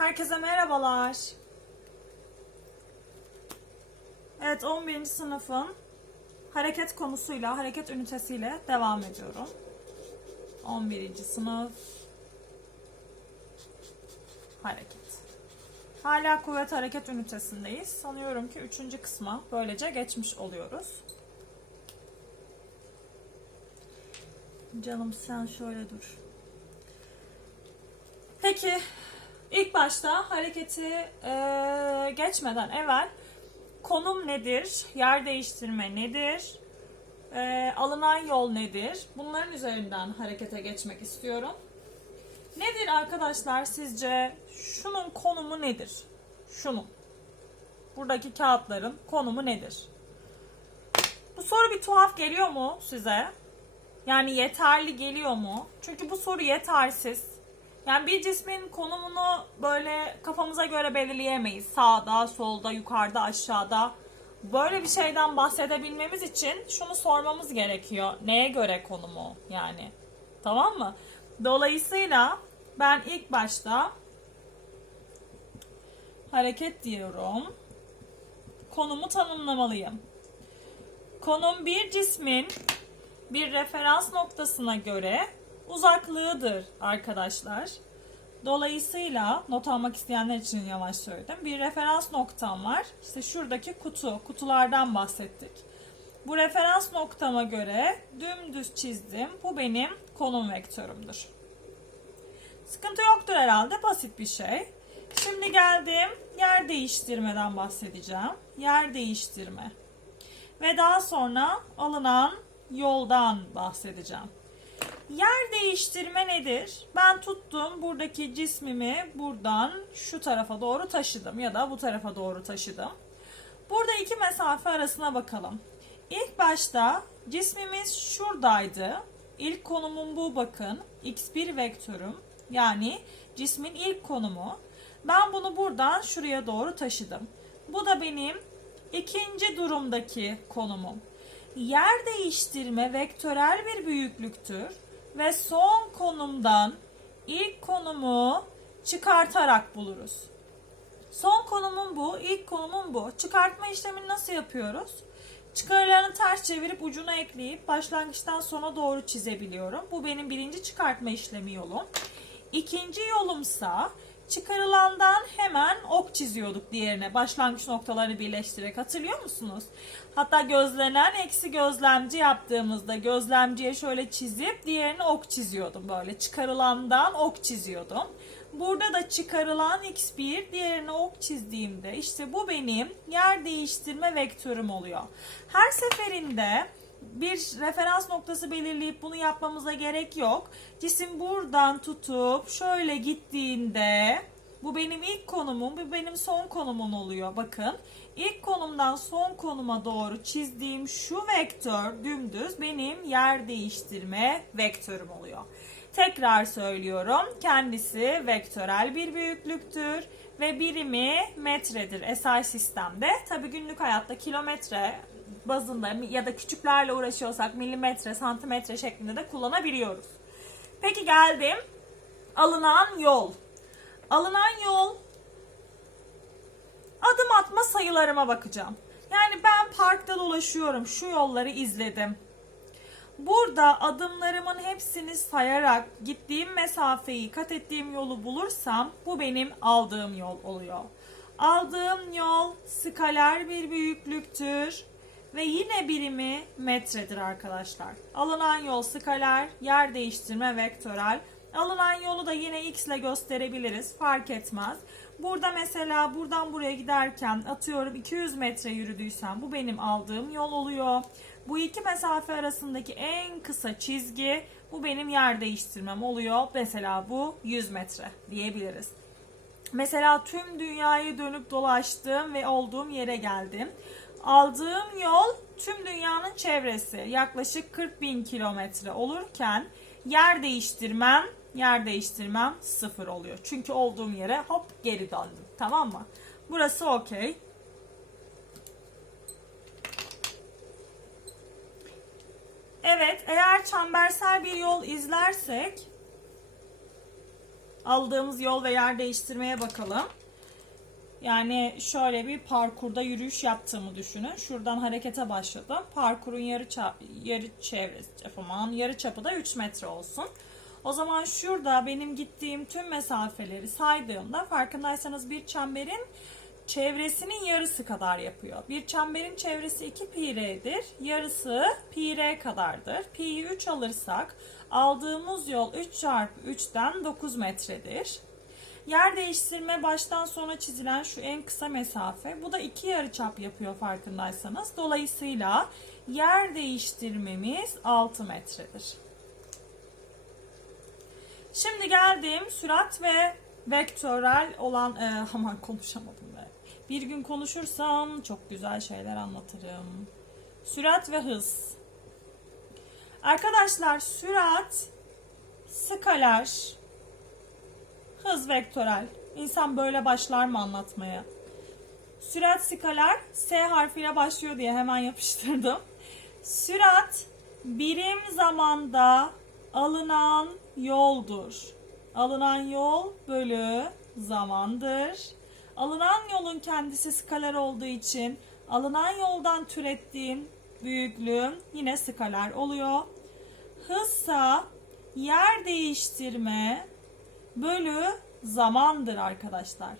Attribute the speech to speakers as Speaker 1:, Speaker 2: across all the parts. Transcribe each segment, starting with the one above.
Speaker 1: Herkese merhabalar. Evet 11. sınıfın hareket konusuyla, hareket ünitesiyle devam ediyorum. 11. sınıf hareket. Hala kuvvet hareket ünitesindeyiz. Sanıyorum ki 3. kısma böylece geçmiş oluyoruz. Canım sen şöyle dur. Peki ilk başta hareketi eee, geçmeden evvel konum nedir, yer değiştirme nedir, eee, alınan yol nedir? Bunların üzerinden harekete geçmek istiyorum. Nedir arkadaşlar sizce şunun konumu nedir? Şunun. Buradaki kağıtların konumu nedir? Bu soru bir tuhaf geliyor mu size? Yani yeterli geliyor mu? Çünkü bu soru yetersiz. Yani bir cismin konumunu böyle kafamıza göre belirleyemeyiz. Sağda, solda, yukarıda, aşağıda. Böyle bir şeyden bahsedebilmemiz için şunu sormamız gerekiyor. Neye göre konumu yani? Tamam mı? Dolayısıyla ben ilk başta hareket diyorum. Konumu tanımlamalıyım. Konum bir cismin bir referans noktasına göre uzaklığıdır arkadaşlar. Dolayısıyla not almak isteyenler için yavaş söyledim. Bir referans noktam var. İşte şuradaki kutu, kutulardan bahsettik. Bu referans noktama göre dümdüz çizdim. Bu benim konum vektörümdür. Sıkıntı yoktur herhalde. Basit bir şey. Şimdi geldim yer değiştirmeden bahsedeceğim. Yer değiştirme. Ve daha sonra alınan yoldan bahsedeceğim. Yer değiştirme nedir? Ben tuttum buradaki cismimi buradan şu tarafa doğru taşıdım ya da bu tarafa doğru taşıdım. Burada iki mesafe arasına bakalım. İlk başta cismimiz şuradaydı. İlk konumum bu bakın. X1 vektörüm. Yani cismin ilk konumu. Ben bunu buradan şuraya doğru taşıdım. Bu da benim ikinci durumdaki konumum. Yer değiştirme vektörel bir büyüklüktür ve son konumdan ilk konumu çıkartarak buluruz. Son konumum bu, ilk konumum bu. Çıkartma işlemini nasıl yapıyoruz? Çıkarlarını ters çevirip ucuna ekleyip başlangıçtan sona doğru çizebiliyorum. Bu benim birinci çıkartma işlemi yolum. İkinci yolumsa çıkarılandan hemen ok çiziyorduk diğerine. Başlangıç noktalarını birleştirerek hatırlıyor musunuz? Hatta gözlenen eksi gözlemci yaptığımızda gözlemciye şöyle çizip diğerine ok çiziyordum böyle. Çıkarılandan ok çiziyordum. Burada da çıkarılan x1 diğerine ok çizdiğimde işte bu benim yer değiştirme vektörüm oluyor. Her seferinde bir referans noktası belirleyip bunu yapmamıza gerek yok. Cisim buradan tutup şöyle gittiğinde bu benim ilk konumum, bu benim son konumum oluyor. Bakın ilk konumdan son konuma doğru çizdiğim şu vektör dümdüz benim yer değiştirme vektörüm oluyor. Tekrar söylüyorum. Kendisi vektörel bir büyüklüktür ve birimi metredir SI sistemde. Tabi günlük hayatta kilometre bazında ya da küçüklerle uğraşıyorsak milimetre, santimetre şeklinde de kullanabiliyoruz. Peki geldim. Alınan yol. Alınan yol adım atma sayılarıma bakacağım. Yani ben parkta dolaşıyorum. Şu yolları izledim. Burada adımlarımın hepsini sayarak gittiğim mesafeyi, kat ettiğim yolu bulursam bu benim aldığım yol oluyor. Aldığım yol skaler bir büyüklüktür ve yine birimi metredir arkadaşlar. Alınan yol skaler, yer değiştirme vektörel. Alınan yolu da yine x ile gösterebiliriz. Fark etmez. Burada mesela buradan buraya giderken atıyorum 200 metre yürüdüysem bu benim aldığım yol oluyor. Bu iki mesafe arasındaki en kısa çizgi bu benim yer değiştirmem oluyor. Mesela bu 100 metre diyebiliriz. Mesela tüm dünyayı dönüp dolaştım ve olduğum yere geldim. Aldığım yol tüm dünyanın çevresi yaklaşık 40 bin kilometre olurken yer değiştirmem yer değiştirmem sıfır oluyor. Çünkü olduğum yere hop geri döndüm. Tamam mı? Burası okey. Evet, eğer çembersel bir yol izlersek aldığımız yol ve yer değiştirmeye bakalım. Yani şöyle bir parkurda yürüyüş yaptığımı düşünün. Şuradan harekete başladım. Parkurun yarı çap, yarı çevresi, aman yarı çapı da 3 metre olsun. O zaman şurada benim gittiğim tüm mesafeleri saydığımda farkındaysanız bir çemberin çevresinin yarısı kadar yapıyor. Bir çemberin çevresi 2 pi. Yarısı pi kadardır. Pi'yi 3 alırsak aldığımız yol 3 çarpı 3'ten 9 metredir. Yer değiştirme baştan sona çizilen şu en kısa mesafe. Bu da iki yarıçap yapıyor farkındaysanız. Dolayısıyla yer değiştirmemiz 6 metredir. Şimdi geldim sürat ve vektörel olan e, aman konuşamadım be. Bir gün konuşursam çok güzel şeyler anlatırım. Sürat ve hız. Arkadaşlar sürat skaler, hız vektörel. İnsan böyle başlar mı anlatmaya? Sürat skaler S harfiyle başlıyor diye hemen yapıştırdım. Sürat birim zamanda alınan yoldur. Alınan yol bölü zamandır. Alınan yolun kendisi skaler olduğu için alınan yoldan türettiğim büyüklüğüm yine skaler oluyor. Hızsa yer değiştirme bölü zamandır arkadaşlar.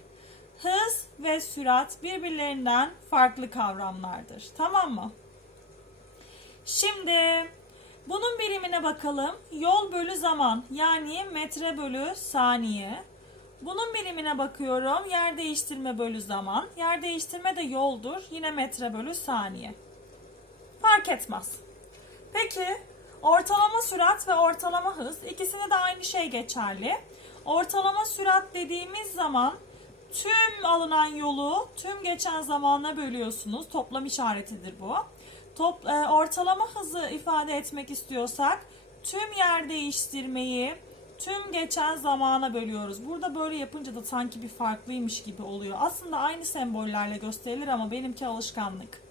Speaker 1: Hız ve sürat birbirlerinden farklı kavramlardır. Tamam mı? Şimdi bunun birimine bakalım. Yol bölü zaman yani metre bölü saniye. Bunun birimine bakıyorum. Yer değiştirme bölü zaman. Yer değiştirme de yoldur. Yine metre bölü saniye. Fark etmez. Peki ortalama sürat ve ortalama hız ikisine de aynı şey geçerli. Ortalama sürat dediğimiz zaman tüm alınan yolu tüm geçen zamana bölüyorsunuz. Toplam işaretidir bu. Top, e, ortalama hızı ifade etmek istiyorsak tüm yer değiştirmeyi tüm geçen zamana bölüyoruz. Burada böyle yapınca da sanki bir farklıymış gibi oluyor. Aslında aynı sembollerle gösterilir ama benimki alışkanlık.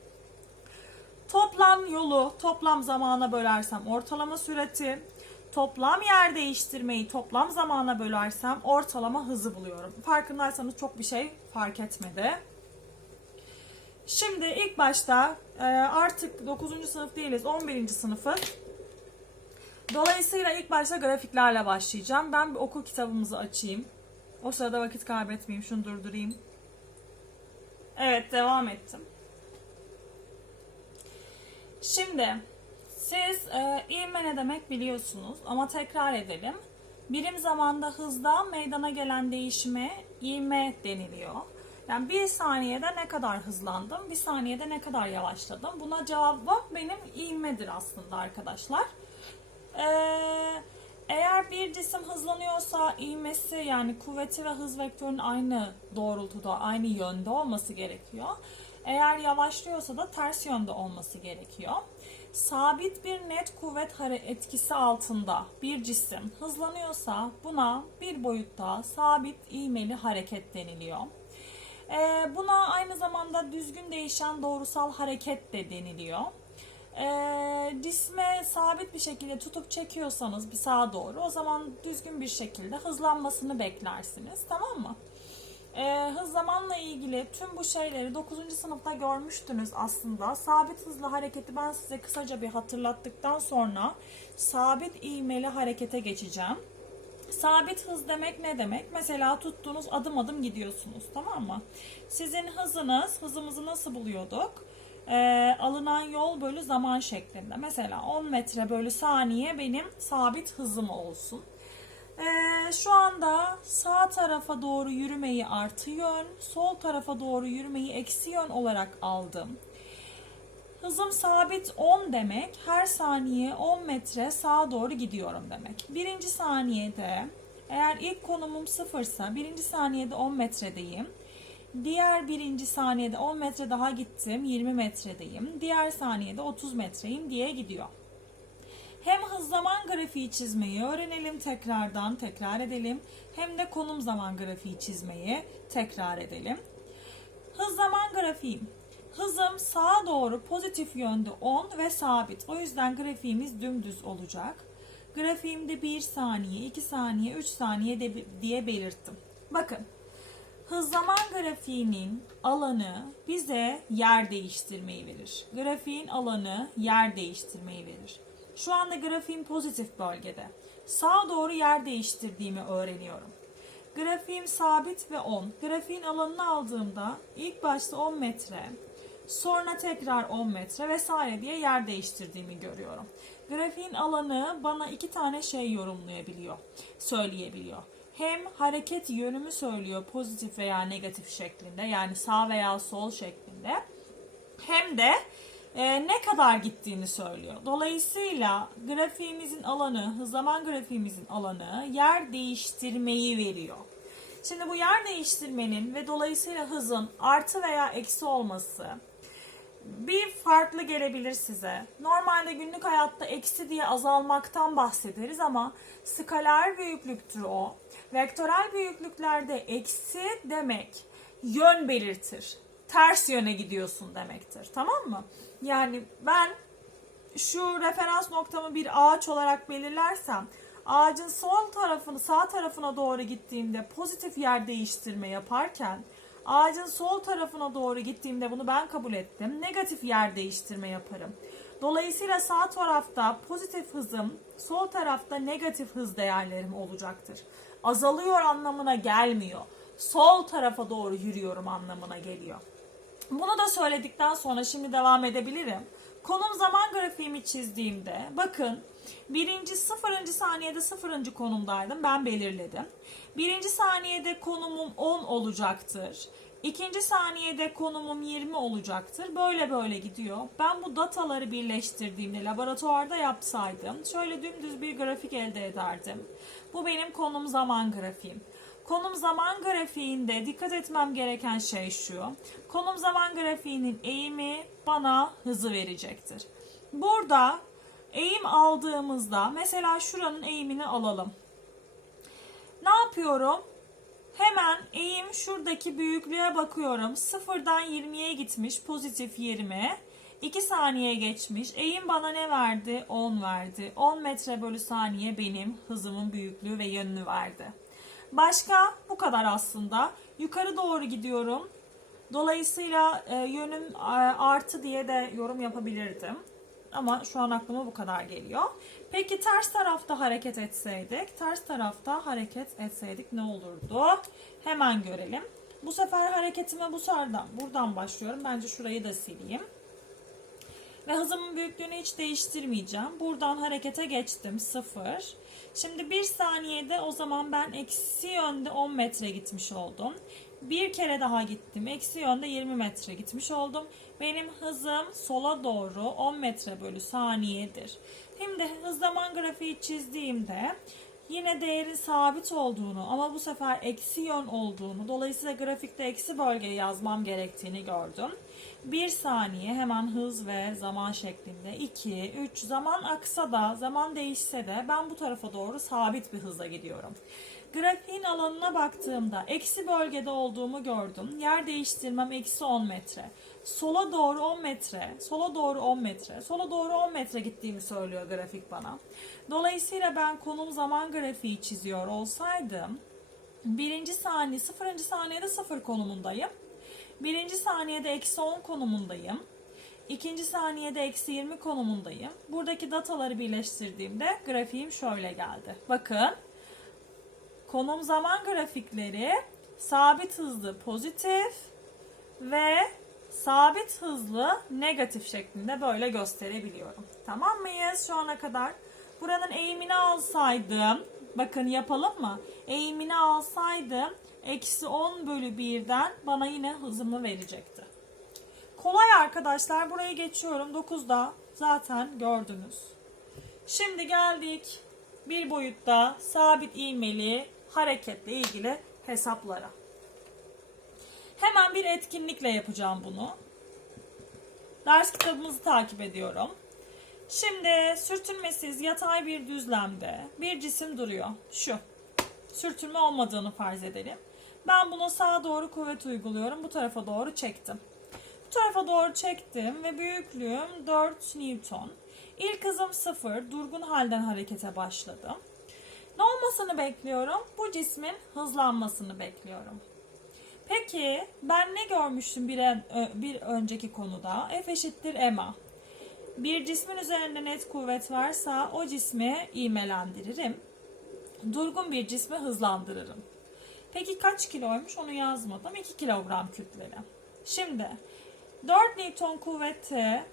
Speaker 1: Toplam yolu toplam zamana bölersem ortalama sürati, toplam yer değiştirmeyi toplam zamana bölersem ortalama hızı buluyorum. Farkındaysanız çok bir şey fark etmedi. Şimdi ilk başta e, artık 9. sınıf değiliz 11. sınıfı. Dolayısıyla ilk başta grafiklerle başlayacağım. Ben bir okul kitabımızı açayım. O sırada vakit kaybetmeyeyim. Şunu durdurayım. Evet devam ettim. Şimdi siz e, ivme ne demek biliyorsunuz ama tekrar edelim. Birim zamanda hızda meydana gelen değişime ivme deniliyor. Yani bir saniyede ne kadar hızlandım, bir saniyede ne kadar yavaşladım. Buna cevabı benim ivmedir aslında arkadaşlar. Ee, eğer bir cisim hızlanıyorsa ivmesi yani kuvveti ve hız vektörünün aynı doğrultuda, aynı yönde olması gerekiyor. Eğer yavaşlıyorsa da ters yönde olması gerekiyor. Sabit bir net kuvvet etkisi altında bir cisim hızlanıyorsa buna bir boyutta sabit ivmeli hareket deniliyor. Ee, buna aynı zamanda düzgün değişen doğrusal hareket de deniliyor. Ee, cisme sabit bir şekilde tutup çekiyorsanız bir sağa doğru o zaman düzgün bir şekilde hızlanmasını beklersiniz tamam mı? Ee, hız zamanla ilgili tüm bu şeyleri 9. sınıfta görmüştünüz aslında. Sabit hızlı hareketi ben size kısaca bir hatırlattıktan sonra sabit ivmeli harekete geçeceğim. Sabit hız demek ne demek? Mesela tuttuğunuz adım adım gidiyorsunuz tamam mı? Sizin hızınız, hızımızı nasıl buluyorduk? Ee, alınan yol bölü zaman şeklinde. Mesela 10 metre bölü saniye benim sabit hızım olsun. Ee, şu anda sağ tarafa doğru yürümeyi artı yön, sol tarafa doğru yürümeyi eksi yön olarak aldım. Hızım sabit 10 demek. Her saniye 10 metre sağa doğru gidiyorum demek. Birinci saniyede eğer ilk konumum sıfırsa birinci saniyede 10 metredeyim. Diğer birinci saniyede 10 metre daha gittim 20 metredeyim. Diğer saniyede 30 metreyim diye gidiyor. Hem hız zaman grafiği çizmeyi öğrenelim tekrardan tekrar edelim. Hem de konum zaman grafiği çizmeyi tekrar edelim. Hız zaman grafiğim. Hızım sağa doğru pozitif yönde 10 ve sabit. O yüzden grafiğimiz dümdüz olacak. Grafiğimde 1 saniye, 2 saniye, 3 saniye de, diye belirttim. Bakın hız zaman grafiğinin alanı bize yer değiştirmeyi verir. Grafiğin alanı yer değiştirmeyi verir. Şu anda grafiğim pozitif bölgede. Sağa doğru yer değiştirdiğimi öğreniyorum. Grafiğim sabit ve 10. Grafiğin alanını aldığımda ilk başta 10 metre, sonra tekrar 10 metre vesaire diye yer değiştirdiğimi görüyorum. Grafiğin alanı bana iki tane şey yorumlayabiliyor, söyleyebiliyor. Hem hareket yönümü söylüyor pozitif veya negatif şeklinde yani sağ veya sol şeklinde hem de e, ne kadar gittiğini söylüyor. Dolayısıyla grafiğimizin alanı, zaman grafiğimizin alanı yer değiştirmeyi veriyor. Şimdi bu yer değiştirmenin ve dolayısıyla hızın artı veya eksi olması bir farklı gelebilir size. Normalde günlük hayatta eksi diye azalmaktan bahsederiz ama skaler büyüklüktür o. Vektörel büyüklüklerde eksi demek yön belirtir. Ters yöne gidiyorsun demektir. Tamam mı? Yani ben şu referans noktamı bir ağaç olarak belirlersem ağacın sol tarafını sağ tarafına doğru gittiğimde pozitif yer değiştirme yaparken ağacın sol tarafına doğru gittiğimde bunu ben kabul ettim. Negatif yer değiştirme yaparım. Dolayısıyla sağ tarafta pozitif hızım, sol tarafta negatif hız değerlerim olacaktır. Azalıyor anlamına gelmiyor. Sol tarafa doğru yürüyorum anlamına geliyor. Bunu da söyledikten sonra şimdi devam edebilirim. Konum zaman grafiğimi çizdiğimde bakın birinci sıfırıncı saniyede sıfırıncı konumdaydım ben belirledim. Birinci saniyede konumum 10 olacaktır. İkinci saniyede konumum 20 olacaktır. Böyle böyle gidiyor. Ben bu dataları birleştirdiğimde laboratuvarda yapsaydım şöyle dümdüz bir grafik elde ederdim. Bu benim konum zaman grafiğim. Konum zaman grafiğinde dikkat etmem gereken şey şu. Konum zaman grafiğinin eğimi bana hızı verecektir. Burada eğim aldığımızda mesela şuranın eğimini alalım. Ne yapıyorum? Hemen eğim şuradaki büyüklüğe bakıyorum. Sıfırdan 20'ye gitmiş pozitif 20. 2 saniye geçmiş. Eğim bana ne verdi? 10 verdi. 10 metre bölü saniye benim hızımın büyüklüğü ve yönünü verdi. Başka bu kadar aslında. Yukarı doğru gidiyorum. Dolayısıyla e, yönüm e, artı diye de yorum yapabilirdim. Ama şu an aklıma bu kadar geliyor. Peki ters tarafta hareket etseydik, ters tarafta hareket etseydik ne olurdu? Hemen görelim. Bu sefer hareketime bu sardan, buradan başlıyorum. Bence şurayı da sileyim. Ve hızımın büyüklüğünü hiç değiştirmeyeceğim. Buradan harekete geçtim. 0. Şimdi 1 saniyede o zaman ben eksi yönde 10 metre gitmiş oldum. Bir kere daha gittim. Eksi yönde 20 metre gitmiş oldum. Benim hızım sola doğru 10 metre bölü saniyedir. Şimdi hız zaman grafiği çizdiğimde yine değerin sabit olduğunu ama bu sefer eksi yön olduğunu dolayısıyla grafikte eksi bölgeyi yazmam gerektiğini gördüm. 1 saniye hemen hız ve zaman şeklinde 2, 3 zaman aksa da zaman değişse de ben bu tarafa doğru sabit bir hızla gidiyorum. Grafiğin alanına baktığımda eksi bölgede olduğumu gördüm. Yer değiştirmem eksi 10 metre. Sola doğru 10 metre, sola doğru 10 metre, sola doğru 10 metre gittiğimi söylüyor grafik bana. Dolayısıyla ben konum zaman grafiği çiziyor olsaydım birinci saniye, sıfırıncı saniyede sıfır konumundayım. Birinci saniyede eksi 10 konumundayım. İkinci saniyede eksi 20 konumundayım. Buradaki dataları birleştirdiğimde grafiğim şöyle geldi. Bakın konum zaman grafikleri sabit hızlı pozitif ve sabit hızlı negatif şeklinde böyle gösterebiliyorum. Tamam mıyız şu ana kadar? Buranın eğimini alsaydım, bakın yapalım mı? Eğimini alsaydım eksi 10 bölü 1'den bana yine hızımı verecekti. Kolay arkadaşlar buraya geçiyorum. 9'da zaten gördünüz. Şimdi geldik bir boyutta sabit ivmeli hareketle ilgili hesaplara. Hemen bir etkinlikle yapacağım bunu. Ders kitabımızı takip ediyorum. Şimdi sürtünmesiz yatay bir düzlemde bir cisim duruyor. Şu. Sürtünme olmadığını farz edelim. Ben buna sağa doğru kuvvet uyguluyorum. Bu tarafa doğru çektim. Bu tarafa doğru çektim ve büyüklüğüm 4 Newton. İlk hızım sıfır. Durgun halden harekete başladım. Ne olmasını bekliyorum? Bu cismin hızlanmasını bekliyorum. Peki ben ne görmüştüm bir, en- bir önceki konuda? F eşittir ma. Bir cismin üzerinde net kuvvet varsa o cismi ivmelendiririm. Durgun bir cismi hızlandırırım. Peki kaç kiloymuş onu yazmadım. 2 kilogram kütleli. Şimdi 4 Newton kuvveti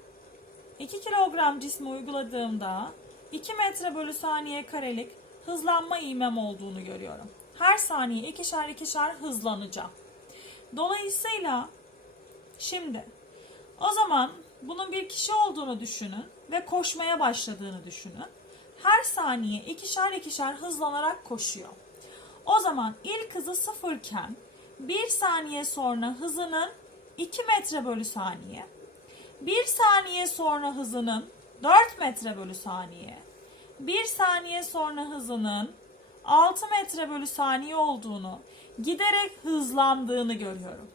Speaker 1: 2 kilogram cisme uyguladığımda 2 metre bölü saniye karelik hızlanma ivmem olduğunu görüyorum. Her saniye ikişer ikişer hızlanacağım. Dolayısıyla şimdi o zaman bunun bir kişi olduğunu düşünün ve koşmaya başladığını düşünün. Her saniye ikişer ikişer hızlanarak koşuyor. O zaman ilk hızı sıfırken bir saniye sonra hızının 2 metre bölü saniye, bir saniye sonra hızının 4 metre bölü saniye, bir saniye sonra hızının 6 metre bölü saniye olduğunu, giderek hızlandığını görüyorum.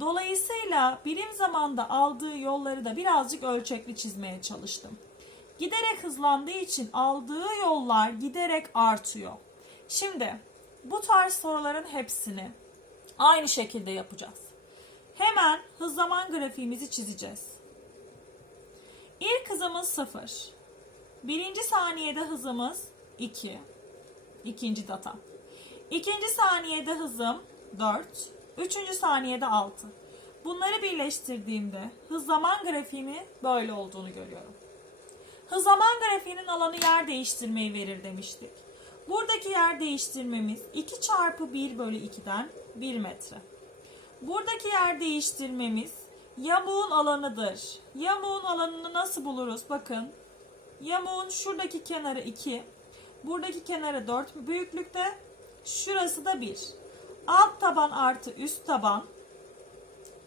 Speaker 1: Dolayısıyla birim zamanda aldığı yolları da birazcık ölçekli çizmeye çalıştım. Giderek hızlandığı için aldığı yollar giderek artıyor. Şimdi bu tarz soruların hepsini aynı şekilde yapacağız. Hemen hız zaman grafiğimizi çizeceğiz. İlk hızımız 0. Birinci saniyede hızımız 2. İkinci data. İkinci saniyede hızım 4. Üçüncü saniyede 6. Bunları birleştirdiğimde hız zaman grafiğimi böyle olduğunu görüyorum. Hız zaman grafiğinin alanı yer değiştirmeyi verir demiştik. Buradaki yer değiştirmemiz 2 çarpı 1 bölü 2'den 1 metre. Buradaki yer değiştirmemiz yamuğun alanıdır. Yamuğun alanını nasıl buluruz? Bakın. Yamuğun şuradaki kenarı 2. Buradaki kenarı 4 büyüklükte. Şurası da 1. Alt taban artı üst taban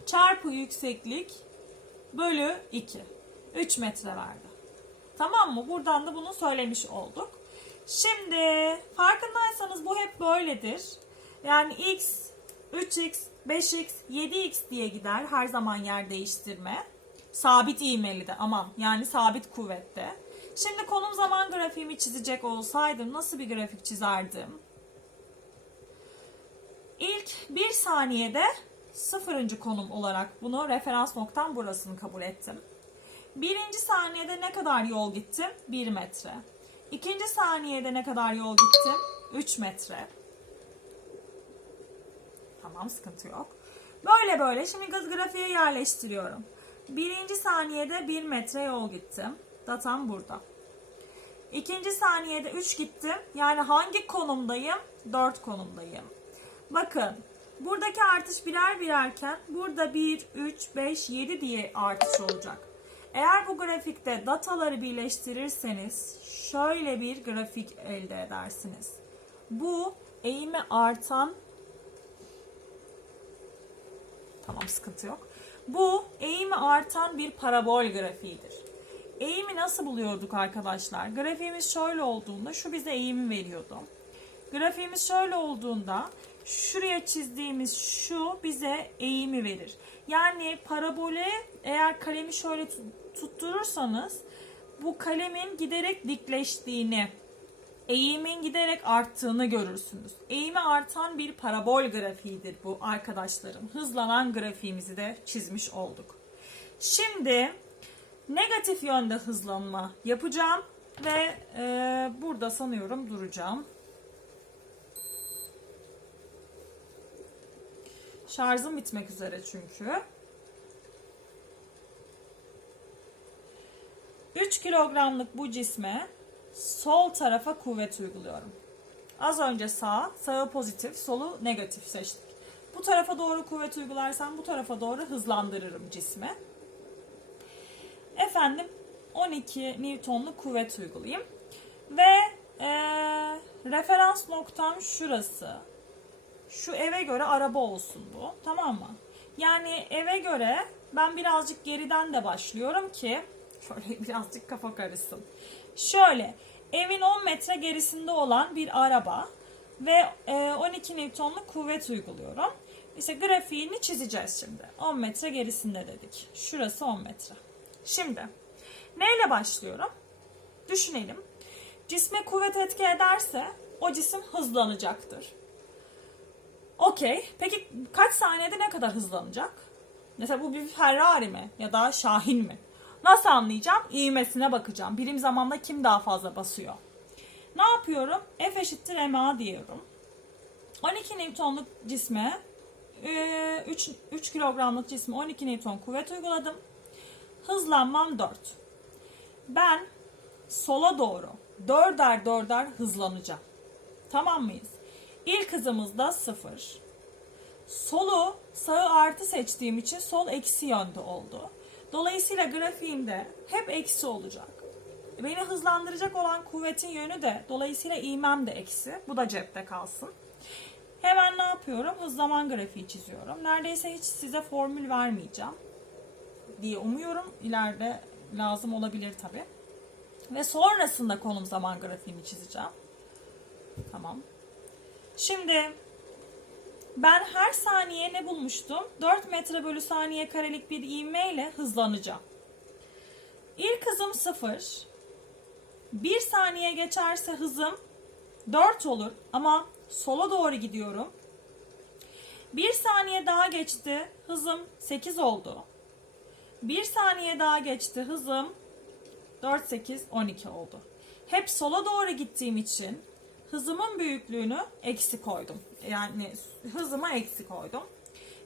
Speaker 1: çarpı yükseklik bölü 2. 3 metre verdi. Tamam mı? Buradan da bunu söylemiş olduk. Şimdi farkındaysanız bu hep böyledir. Yani x, 3x, 5x, 7x diye gider her zaman yer değiştirme. Sabit ivmeli de aman yani sabit kuvvette. Şimdi konum zaman grafiğimi çizecek olsaydım nasıl bir grafik çizerdim? İlk bir saniyede sıfırıncı konum olarak bunu referans noktam burasını kabul ettim. Birinci saniyede ne kadar yol gittim? 1 metre. İkinci saniyede ne kadar yol gittim? 3 metre. Tamam sıkıntı yok. Böyle böyle şimdi gaz grafiğe yerleştiriyorum. Birinci saniyede 1 metre yol gittim. Datam burada. İkinci saniyede 3 gittim. Yani hangi konumdayım? 4 konumdayım. Bakın buradaki artış birer birerken burada 1, 3, 5, 7 diye artış olacak. Eğer bu grafikte dataları birleştirirseniz şöyle bir grafik elde edersiniz. Bu eğimi artan Tamam sıkıntı yok. Bu eğimi artan bir parabol grafiğidir. Eğimi nasıl buluyorduk arkadaşlar? Grafiğimiz şöyle olduğunda şu bize eğimi veriyordu. Grafiğimiz şöyle olduğunda şuraya çizdiğimiz şu bize eğimi verir. Yani parabole eğer kalemi şöyle tutturursanız bu kalemin giderek dikleştiğini, eğimin giderek arttığını görürsünüz. Eğimi artan bir parabol grafiğidir bu arkadaşlarım. Hızlanan grafiğimizi de çizmiş olduk. Şimdi negatif yönde hızlanma yapacağım ve e, burada sanıyorum duracağım. Şarjım bitmek üzere çünkü. 3 kilogramlık bu cisme sol tarafa kuvvet uyguluyorum. Az önce sağ, sağı pozitif, solu negatif seçtik. Bu tarafa doğru kuvvet uygularsam bu tarafa doğru hızlandırırım cismi. Efendim 12 Newton'luk kuvvet uygulayayım. Ve eee, referans noktam şurası. Şu eve göre araba olsun bu. Tamam mı? Yani eve göre ben birazcık geriden de başlıyorum ki şöyle birazcık kafa karışsın. Şöyle evin 10 metre gerisinde olan bir araba ve e, 12 Newton'luk kuvvet uyguluyorum. İşte grafiğini çizeceğiz şimdi. 10 metre gerisinde dedik. Şurası 10 metre. Şimdi neyle başlıyorum? Düşünelim. Cisme kuvvet etki ederse o cisim hızlanacaktır. Okey. Peki kaç saniyede ne kadar hızlanacak? Mesela bu bir Ferrari mi ya da Şahin mi? Nasıl anlayacağım? İğmesine bakacağım. Birim zamanda kim daha fazla basıyor? Ne yapıyorum? F eşittir ma diyorum. 12 Newton'luk cisme e, 3, 3 kilogramlık cisme 12 Newton kuvvet uyguladım. Hızlanmam 4. Ben sola doğru dörder dörder hızlanacağım. Tamam mıyız? İlk hızımız da 0. Solu sağı artı seçtiğim için sol eksi yönde oldu. Dolayısıyla grafiğimde hep eksi olacak. Beni hızlandıracak olan kuvvetin yönü de dolayısıyla ivmem de eksi. Bu da cepte kalsın. Hemen ne yapıyorum? Hız zaman grafiği çiziyorum. Neredeyse hiç size formül vermeyeceğim diye umuyorum. İleride lazım olabilir tabi. Ve sonrasında konum zaman grafiğini çizeceğim. Tamam. Şimdi ben her saniye ne bulmuştum? 4 metre bölü saniye karelik bir ivme ile hızlanacağım. İlk hızım 0. 1 saniye geçerse hızım 4 olur ama sola doğru gidiyorum. 1 saniye daha geçti. Hızım 8 oldu. 1 saniye daha geçti. Hızım 4, 8, 12 oldu. Hep sola doğru gittiğim için hızımın büyüklüğünü eksi koydum. Yani hızıma eksi koydum.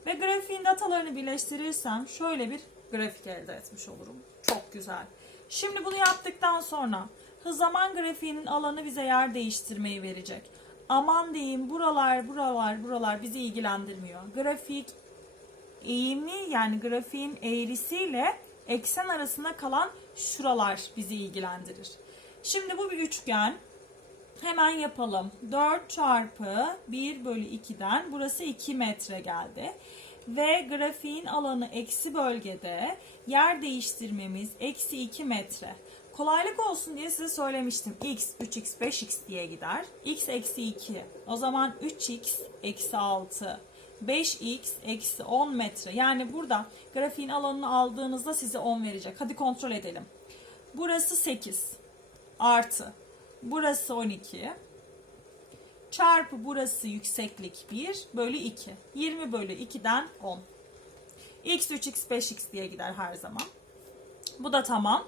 Speaker 1: Ve grafiğin datalarını birleştirirsem şöyle bir grafik elde etmiş olurum. Çok güzel. Şimdi bunu yaptıktan sonra hız zaman grafiğinin alanı bize yer değiştirmeyi verecek. Aman diyeyim buralar buralar buralar bizi ilgilendirmiyor. Grafik eğimi yani grafiğin eğrisiyle eksen arasında kalan şuralar bizi ilgilendirir. Şimdi bu bir üçgen. Hemen yapalım. 4 çarpı 1 bölü 2'den burası 2 metre geldi. Ve grafiğin alanı eksi bölgede yer değiştirmemiz eksi 2 metre. Kolaylık olsun diye size söylemiştim. x, 3x, 5x diye gider. x eksi 2. O zaman 3x eksi 6. 5x eksi 10 metre. Yani burada grafiğin alanını aldığınızda size 10 verecek. Hadi kontrol edelim. Burası 8 artı burası 12 çarpı burası yükseklik 1 bölü 2. 20 bölü 2'den 10. x 3x 5x diye gider her zaman. Bu da tamam.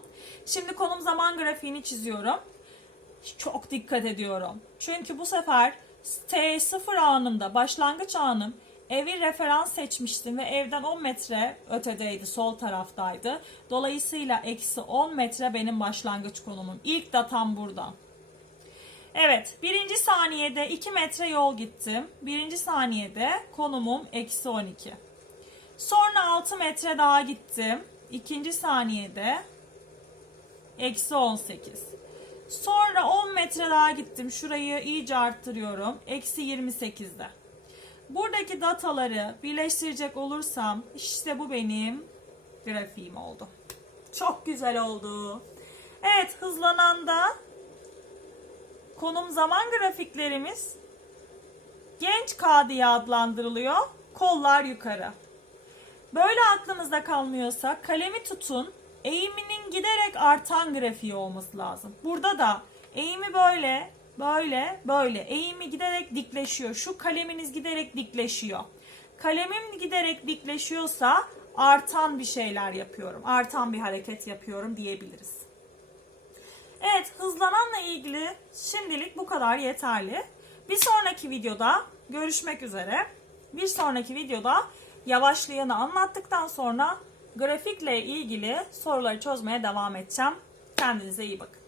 Speaker 1: Şimdi konum zaman grafiğini çiziyorum. Çok dikkat ediyorum. Çünkü bu sefer T0 anında başlangıç anım evi referans seçmiştim ve evden 10 metre ötedeydi, sol taraftaydı. Dolayısıyla eksi 10 metre benim başlangıç konumum. İlk datam burada. Evet, birinci saniyede 2 metre yol gittim. Birinci saniyede konumum eksi 12. Sonra 6 metre daha gittim. İkinci saniyede eksi 18. Sonra 10 metre daha gittim. Şurayı iyice arttırıyorum. Eksi 28'de. Buradaki dataları birleştirecek olursam işte bu benim grafiğim oldu. Çok güzel oldu. Evet hızlanan da konum zaman grafiklerimiz genç K diye adlandırılıyor. Kollar yukarı. Böyle aklınızda kalmıyorsa kalemi tutun. Eğiminin giderek artan grafiği olması lazım. Burada da eğimi böyle, böyle, böyle. Eğimi giderek dikleşiyor. Şu kaleminiz giderek dikleşiyor. Kalemim giderek dikleşiyorsa artan bir şeyler yapıyorum. Artan bir hareket yapıyorum diyebiliriz. Evet, hızlananla ilgili şimdilik bu kadar yeterli. Bir sonraki videoda görüşmek üzere. Bir sonraki videoda yavaşlayanı anlattıktan sonra grafikle ilgili soruları çözmeye devam edeceğim. Kendinize iyi bakın.